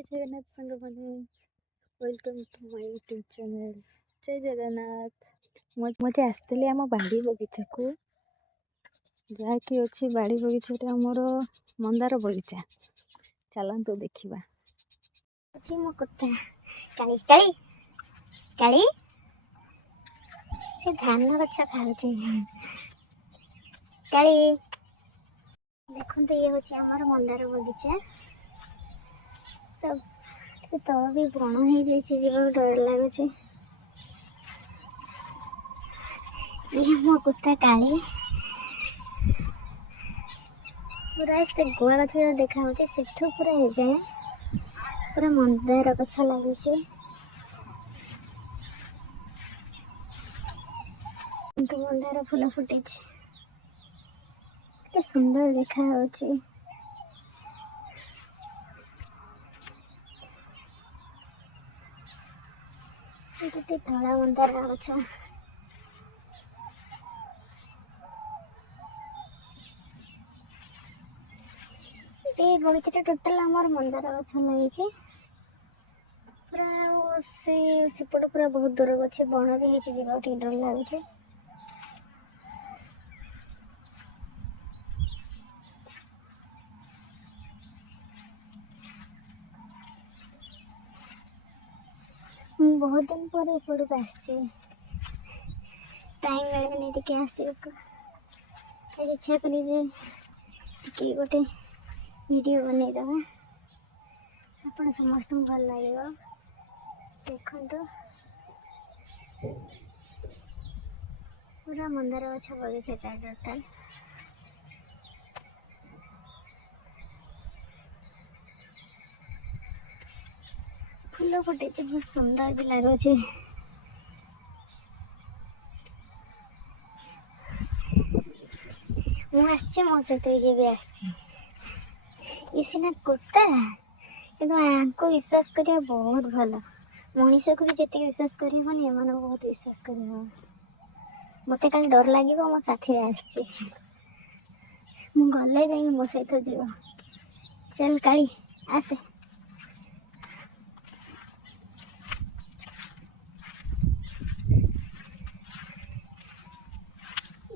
जय जगन्नाथ संग बने welcome to my YouTube channel जय जगन्नाथ। मुझे आसती आम बाड़ी बगीचा को जहाँकि अच्छी बाड़ी बगीचा आमर मंदार बगीचा चलतु देखा अच्छी मो कुत्ता काली काली काली से धान गछ खाऊँ काली देखो ये हूँ आमर मंदार बगीचा तो भी बण हो जाए डर लगुच ये मो कुत्ता काली पूरा से गुआ गछ देखा से पूरा हो जाए पूरा मंदार गछ लगे मंदार फूल फुटे सुंदर देखा गोटे धड़ा मंदार गछ बगीचा टोटाल आमर मंदार गछ लगी पूरा सेपट पूरा बहुत दूर अच्छे बण भी होती डर लगुच बहुत दिन पर एपटक आसी टाइम मिलेनि टे आसक इच्छा कली गोटे वीडियो बनईदे आप समस्त भल लगे देखो पूरा मंदार गछ बगीचा टोटाल फूल फुटे बहुत सुंदर भी लगुच मुझे मो सहित ये भी आना कुत्ता कि विश्वास करवा बहुत भल मनीष को भी जितने विश्वास कर बहुत विश्वास कर मत कल डर लगे मो साथी गले जा मो सहित जीव चल काली आसे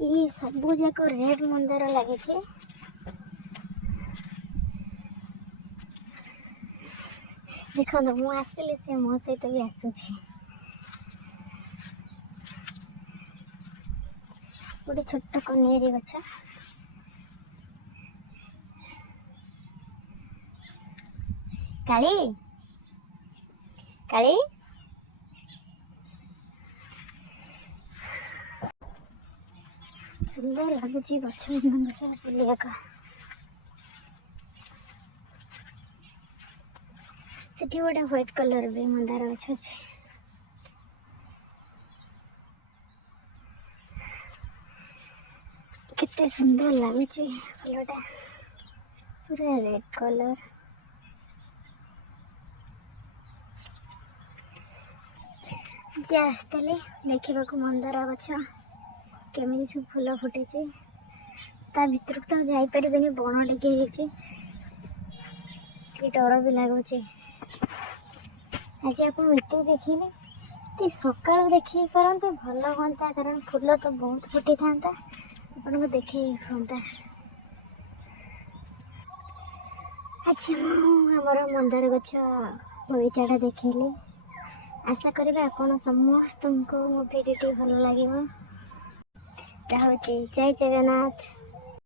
ये सबू जाक रेड मंदार लगे देखो मुझे आसिले से मो सहित भी आसूची गोटे छोट कनेरी गछ काली काली सुंदर लगुच गछ बुलिया से गोटे व्हाइट कलर भी मंदार गछ अच्छे कितने सुंदर लगुच फूलटा पूरा रेड कलर जे आसते देखा मंदार गछ केमी सब फूल फुटे ता भर तो जापर बण टे डर भी लगुच आज आप देखिए तो सका देखी पारते भल हाँ कारण फूल तो बहुत फुटी था आपको देखे हाँ अच्छा आमर मंदार गछ बगीचाटा देखली आशा करें आपन समस्त मो भिडियो भल लगे हूँ जय जगन्नाथ।